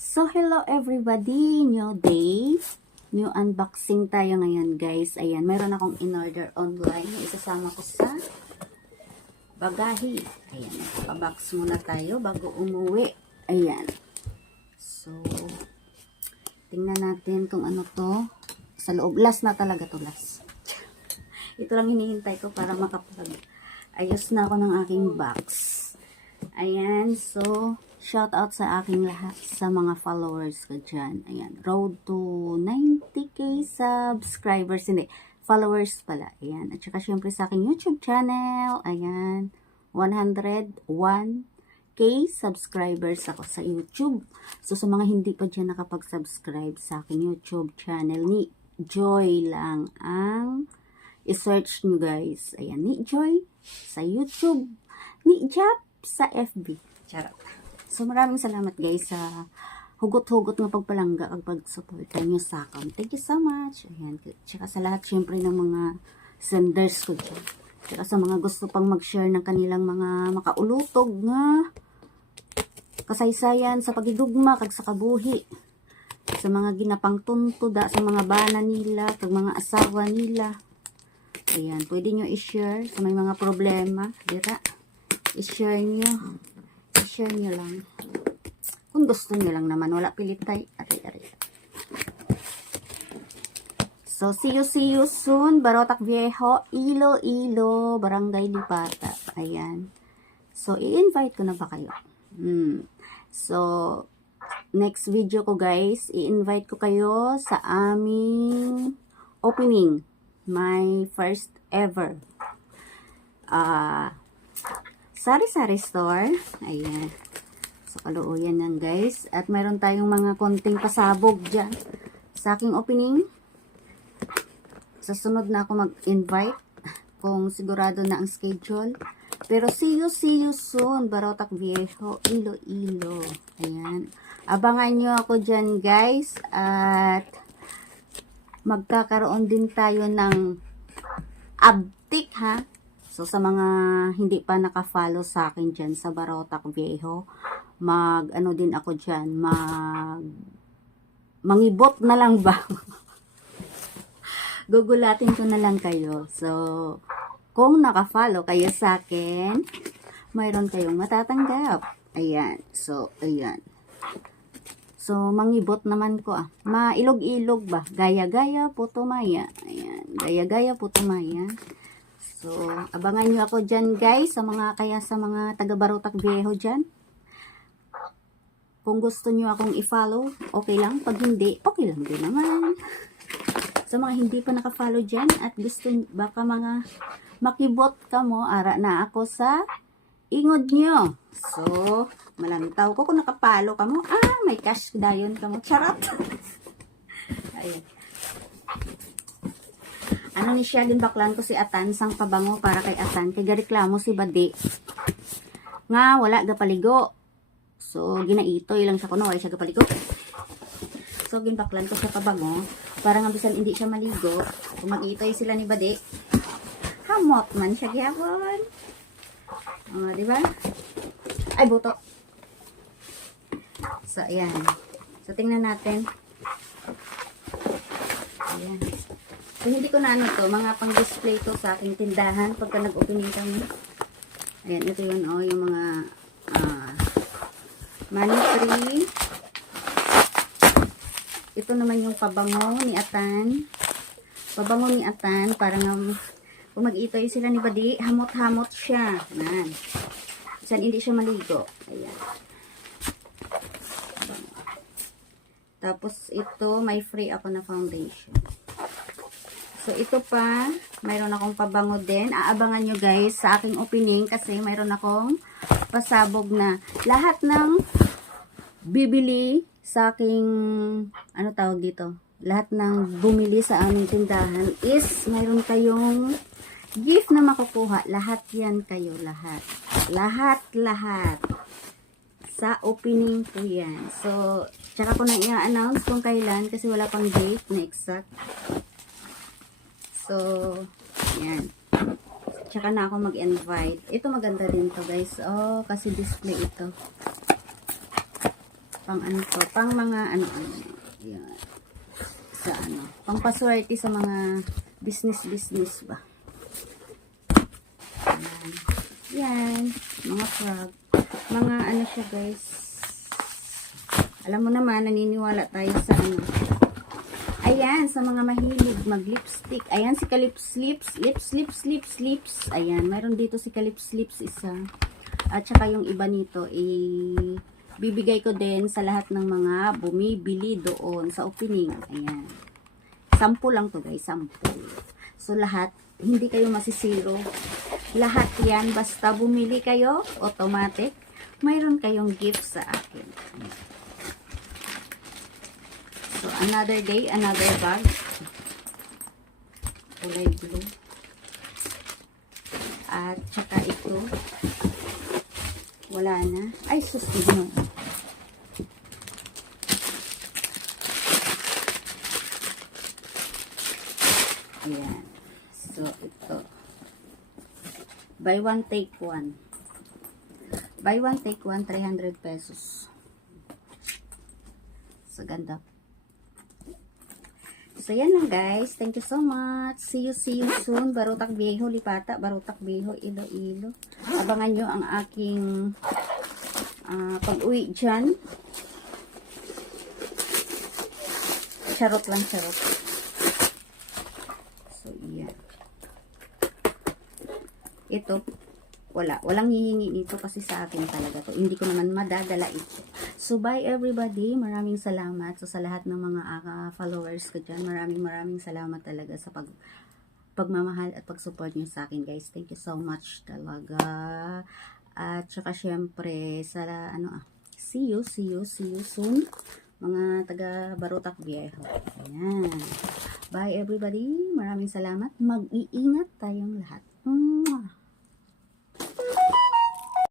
So, hello everybody! New day. New unboxing tayo ngayon, guys. Ayan, mayroon akong in-order online. Isasama ko sa bagahe. Ayan, pabox muna tayo bago umuwi. Ayan. So, tingnan natin kung ano to. Sa loob. Last na talaga to, last. Ito lang hinihintay ko para ayos na ako ng aking box. Ayan, so, shout out sa aking lahat, sa mga followers ko dyan. Ayan, road to 90k subscribers, hindi, followers pala. Ayan, at saka syempre sa aking YouTube channel, ayan, 101k subscribers ako sa YouTube. So, sa mga hindi pa dyan nakapag-subscribe sa aking YouTube channel, ni Joy lang ang i-search nyo, guys. Ayan, ni Joy sa YouTube, ni Jap sa FB. Charot. So, maraming salamat, guys, sa hugot-hugot ng pagpalangga at pag-supporta nyo sa akin. Thank you so much. Ayan. Tsaka sa lahat, syempre, ng mga senders ko dyan. Tsaka sa mga gusto pang mag-share ng kanilang mga makaulutog nga kasaysayan sa pagidugma kag sa kabuhi. Sa mga ginapang tuntuda, sa mga bana nila, kag mga asawa nila. Ayan. Pwede nyo i-share sa may mga problema. Dira. I-share nyo. I-share nyo lang. Kung gusto nyo lang naman. Wala pilitay. Ari-ari. So, see you soon. Barotac Viejo, Iloilo, Barangay Lipata. Ayan. So, i-invite ko na ba kayo? So, next video ko, guys, i-invite ko kayo sa aming opening. My first ever. Sari-sari store. Ayan. So, kaluuyan yan, guys. At mayroon tayong mga konting pasabog dyan sa aking opening. Sa sunod na ako mag-invite kung sigurado na ang schedule. Pero see you soon. Barotac Viejo, Iloilo. Ayan. Abangan nyo ako dyan, guys. At magkakaroon din tayo ng uptick, ha? So, sa mga hindi pa naka-follow sa akin dyan sa Barotac Viejo, ano din ako dyan, mangibot na lang ba? Gugulatin ko na lang kayo. So, kung naka-follow kayo sa akin, mayroon kayong matatanggap. Ayan. So, ayan. So, mangibot naman ko mailog-ilog ba? Gaya-gaya, putumaya. Ayan. Gaya-gaya, putumaya. So, abangan nyo ako dyan, guys, sa mga taga Barotac Viejo dyan. Kung gusto nyo akong i-follow, okay lang. Pag hindi, okay lang din naman. Sa mga hindi pa naka-follow dyan at gusto, baka mga makibot ka mo, ara na ako sa ingod nyo. So, malantaw ko kung nakapalo ka mo. May cash dayon ka mo. Charot! Ayan. Ano ni siya, ginbaklan ko si Atan, sang pabango para kay Atan. Kay gareklamo si Badi. Nga, wala gapaligo. So, ginaitoy lang siya kuno, wala siya gapaligo. So, ginbaklan ko siya pabango. Para nga bisan hindi siya maligo. Kung mag-itoy sila ni Badi, hamot man siya gyapon. Diba? Ay, buto. So, ayan. So, tingnan natin. Ayan. So, hindi ko na to, mga pang-display to sa aking tindahan pagka nag-opening kami. Ayan, ito yun, yung mga money tree. Ito naman yung pabango ni Atan. Pabango ni Atan, para nga, kung mag-itoy sila ni Badi, hamot-hamot siya. Ayan. Saan hindi siya maligo. Ayan. Tapos, ito, may free ako na foundation. So, ito pa, mayroon akong pabango din. Aabangan nyo, guys, sa aking opening kasi mayroon akong pasabog na lahat ng bibili sa aking, ano tawag dito? Lahat ng bumili sa aming tindahan is mayroon kayong gift na makukuha. Lahat yan kayo, lahat. Lahat. Sa opening ko yan. So, tsaka ko na i-announce kung kailan kasi wala pang date na exact. So, yan. Tsaka na ako mag-invite. Ito maganda din to, guys. Kasi display ito. Pang ano to, pang mga ano. Yan. Sa ano, pang paswerte sa mga business ba. Yan, mga frog. Mga ano siya guys. Alam mo naman, naniniwala tayo sa ano. Ayan, sa mga mahilig mag-lipstick. Ayan, si Calypso Lips. Ayan, mayroon dito si Calypso Lips isa. At saka yung iba nito, bibigay ko din sa lahat ng mga bumibili doon sa opening. Ayan. 10 lang to guys, 10. So lahat, hindi kayo masisiro. Lahat yan, basta bumili kayo, automatic, mayroon kayong gift sa akin. So, another day, another bag. Kulay blue. At saka ito. Wala na. Ay, sustigno. Ayan. So, ito. Buy one, take one. Buy one, take one, 300 pesos. So, ganda. So, yan lang guys. Thank you so much. See you soon. Barutak Viejo, Lipata. Barutak Viejo, Iloilo. Abangan nyo ang aking pag-uwi dyan. Charot lang, charot. So, yan. Ito, walang hihingi nito kasi sa akin talaga to. Hindi ko naman madadala ito. So, bye everybody. Maraming salamat. So, sa lahat ng mga followers ko dyan, maraming salamat talaga sa pagmamahal at pag-support niyo sa akin, guys. Thank you so much talaga. At saka, syempre, see you soon. Mga taga Barutak Viejo. Ayan. Bye everybody. Maraming salamat. Mag-iingat tayong lahat.